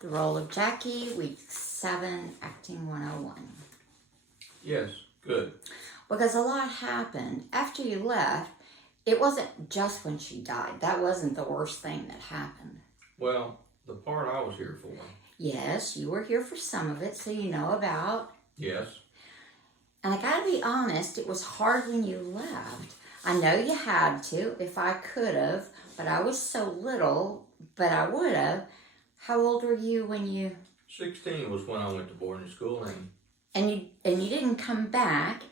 The role of Jackie, week 7, acting 101. Yes, good. Because a lot happened. After you left, it wasn't just when she died. That wasn't the worst thing that happened. Well, the part I was here for. Yes, you were here for some of it, so you know about. Yes. And I gotta be honest, it was hard when you left. I know you had to, if I could have, but I was so little, but I would have. How old were you when you... 16 was when I went to boarding school, and you didn't come back,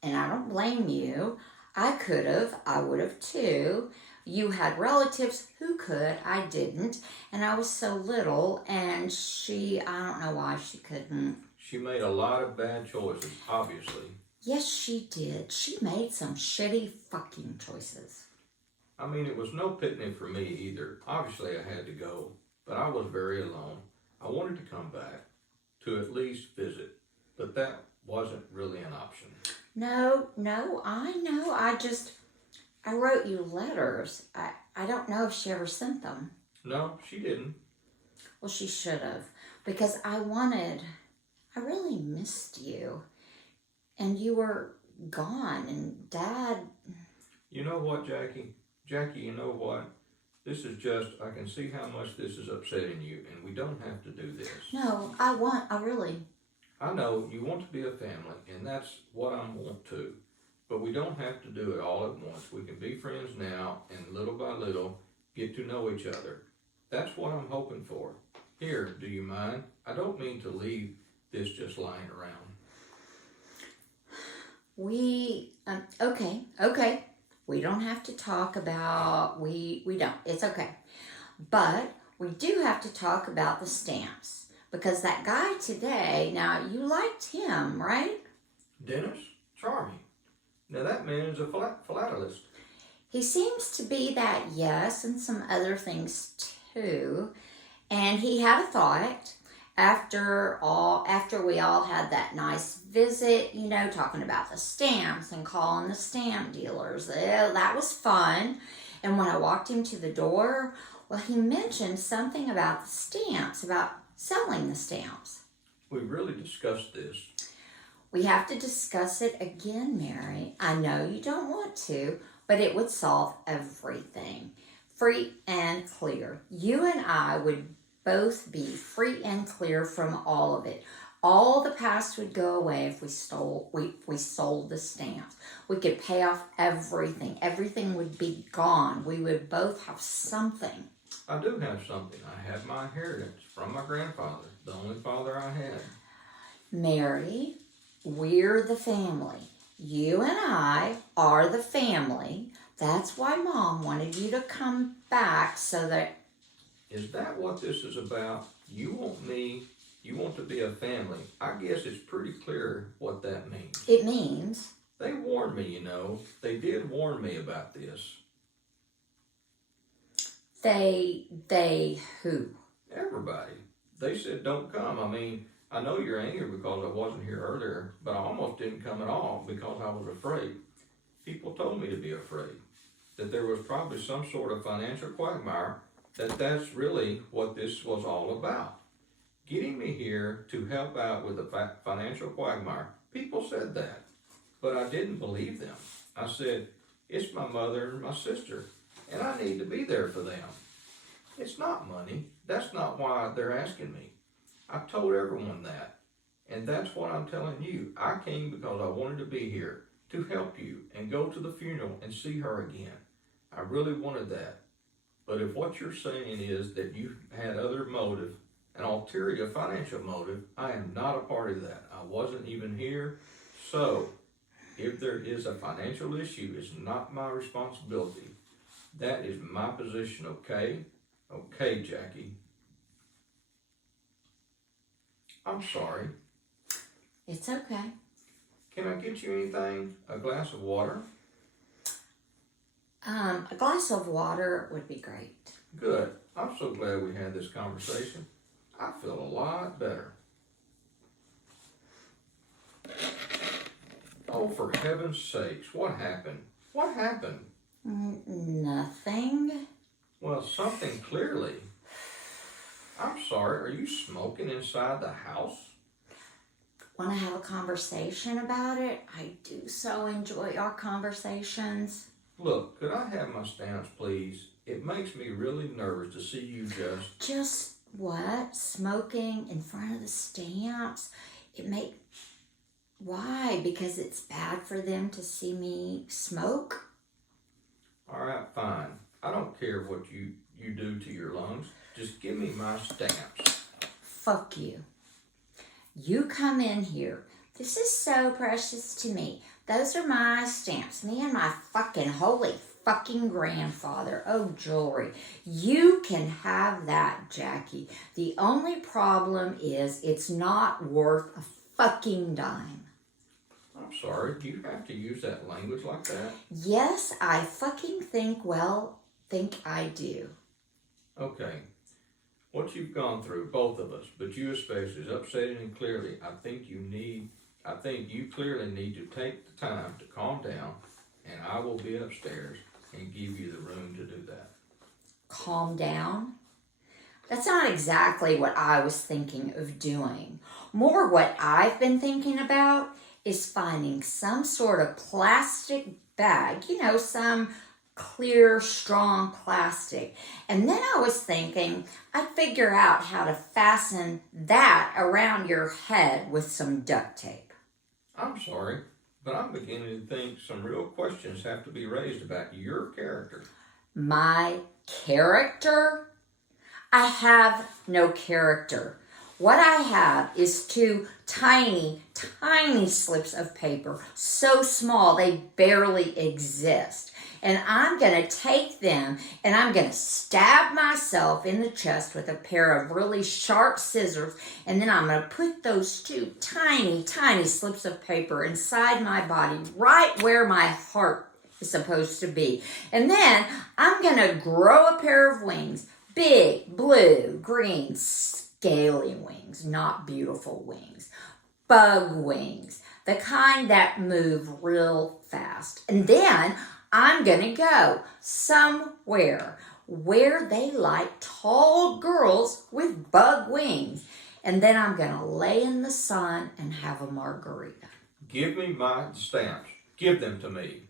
and I don't blame you. I could have, I would have too. You had relatives who could, I didn't, and I was so little, and I don't know why she couldn't. She made a lot of bad choices, obviously. Yes, she did. She made some shitty fucking choices. I mean, it was no picnic for me either. Obviously, I had to go, but I was very alone. I wanted to come back to at least visit, but that wasn't really an option. No, I know. I wrote you letters. I don't know if she ever sent them. No, she didn't. Well, she should have, because I really missed you. And you were gone, and Dad... You know what, Jackie? Jackie, you know what? This is just, I can see how much this is upsetting you, and we don't have to do this. No, I really... I know you want to be a family, and that's what I want too. But we don't have to do it all at once. We can be friends now, and little by little, get to know each other. That's what I'm hoping for. Here, do you mind? I don't mean to leave this just lying around. Okay. We don't have to talk about, we don't, it's okay. But we do have to talk about the stamps. Because that guy today, now you liked him, right? Dennis? Charming. Now that man is a philatelist. He seems to be that, yes, and some other things too. And he had a thought after we all had that nice visit, talking about the stamps and calling the stamp dealers. That was fun. And when I walked him to the door, well, he mentioned something about the stamps, about selling the stamps. We really discussed this. We have to discuss it again, Mary. I know you don't want to, but it would solve everything. Free and clear. You and I would both be free and clear from all of it. All the past would go away if we sold the stamps. We could pay off everything. Everything would be gone. We would both have something. I do have something. I have my inheritance from my grandfather, the only father I had. Mary, we're the family. You and I are the family. That's why Mom wanted you to come back so that... Is that what this is about? You want to be a family. I guess it's pretty clear what that means. It means... They warned me, They did warn me about this. They who? Everybody. They said don't come. I mean, I know you're angry because I wasn't here earlier, but I almost didn't come at all because I was afraid. People told me to be afraid. That there was probably some sort of financial quagmire, that's really what this was all about. Getting me here to help out with the financial quagmire. People said that, but I didn't believe them. I said, it's my mother and my sister, and I need to be there for them. It's not money. That's not why they're asking me. I've told everyone that, and that's what I'm telling you. I came because I wanted to be here to help you and go to the funeral and see her again. I really wanted that. But if what you're saying is that you had other motive, an ulterior financial motive, I am not a part of that. I wasn't even here. So, if there is a financial issue, it's not my responsibility. That is my position, okay? Okay, Jackie. I'm sorry. It's okay. Can I get you anything? A glass of water? A glass of water would be great. Good. I'm so glad we had this conversation. I feel a lot better. Oh, for heaven's sakes, what happened? What happened? Nothing. Well, something clearly. I'm sorry, are you smoking inside the house? Want to have a conversation about it? I do so enjoy our conversations. Look, could I have my stamps, please? It makes me really nervous to see you just... Just what? Smoking in front of the stamps? Why? Because it's bad for them to see me smoke? Alright, fine. I don't care what you do to your lungs. Just give me my stamps. Fuck you. You come in here. This is so precious to me. Those are my stamps. Me and my fucking holy fucking grandfather. Oh, jewelry. You can have that, Jackie. The only problem is it's not worth a fucking dime. I'm sorry, do you have to use that language like that? Yes, I fucking think I do. Okay. What you've gone through, both of us, but you especially, is upsetting and clearly, I think you clearly need to take the time to calm down, and I will be upstairs and give you the room to do that. Calm down? That's not exactly what I was thinking of doing. More what I've been thinking about is finding some sort of plastic bag, some clear, strong plastic. And then I was thinking I'd figure out how to fasten that around your head with some duct tape. I'm sorry, but I'm beginning to think some real questions have to be raised about your character. My character? I have no character. What I have is two tiny, tiny slips of paper, so small they barely exist. And I'm going to take them and I'm going to stab myself in the chest with a pair of really sharp scissors. And then I'm going to put those two tiny, tiny slips of paper inside my body, right where my heart is supposed to be. And then I'm going to grow a pair of wings, big, blue, green, scaly wings, not beautiful wings. Bug wings, the kind that move real fast. And then I'm going to go somewhere where they like tall girls with bug wings. And then I'm going to lay in the sun and have a margarita. Give me my stamps. Give them to me.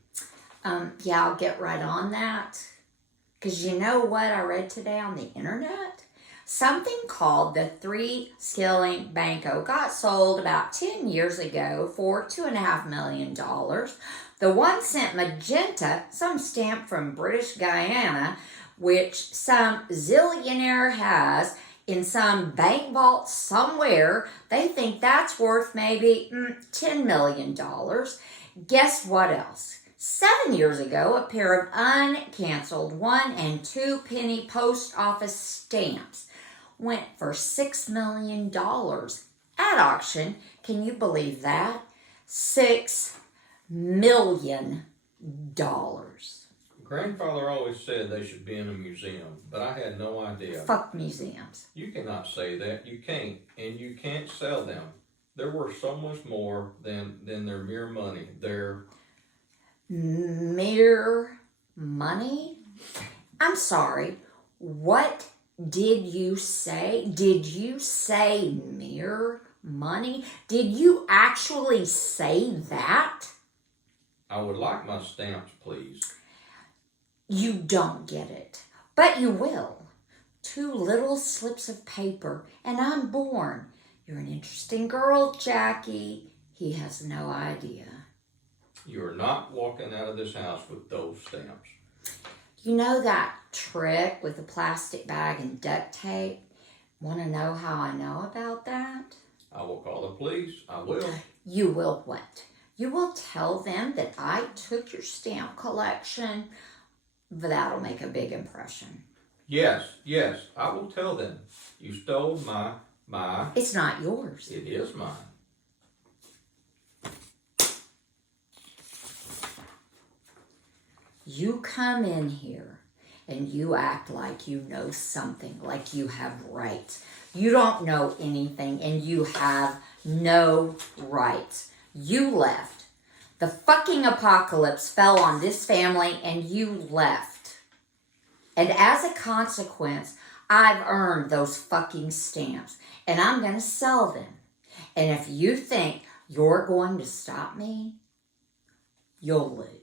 Yeah, I'll get right on that. Because you know what I read today on the internet? Something called the 3 Skilling Banco got sold about 10 years ago for $2.5 million. The 1 cent magenta, some stamp from British Guyana, which some zillionaire has in some bank vault somewhere, they think that's worth maybe $10 million. Guess what else? 7 years ago, a pair of uncanceled 1 and 2 penny post office stamps went for $6 million at auction. Can you believe that? $6 million. Grandfather always said they should be in a museum, but I had no idea. Fuck museums. You cannot say that. You can't. And you can't sell them. They're worth so much more than their mere money. They're... Mere money? I'm sorry. What did you say? Did you say mere money? Did you actually say that? I would like my stamps, please. You don't get it, but you will. 2 little slips of paper, and I'm born. You're an interesting girl, Jackie. He has no idea. You are not walking out of this house with those stamps. You know that trick with the plastic bag and duct tape? Want to know how I know about that? I will call the police. I will. You will what? You will tell them that I took your stamp collection. That'll make a big impression. Yes, I will tell them. You stole my... It's not yours. It is mine. You come in here and you act like you know something, like you have rights. You don't know anything and you have no rights. You left. The fucking apocalypse fell on this family and you left. And as a consequence, I've earned those fucking stamps and I'm going to sell them. And if you think you're going to stop me, you'll lose.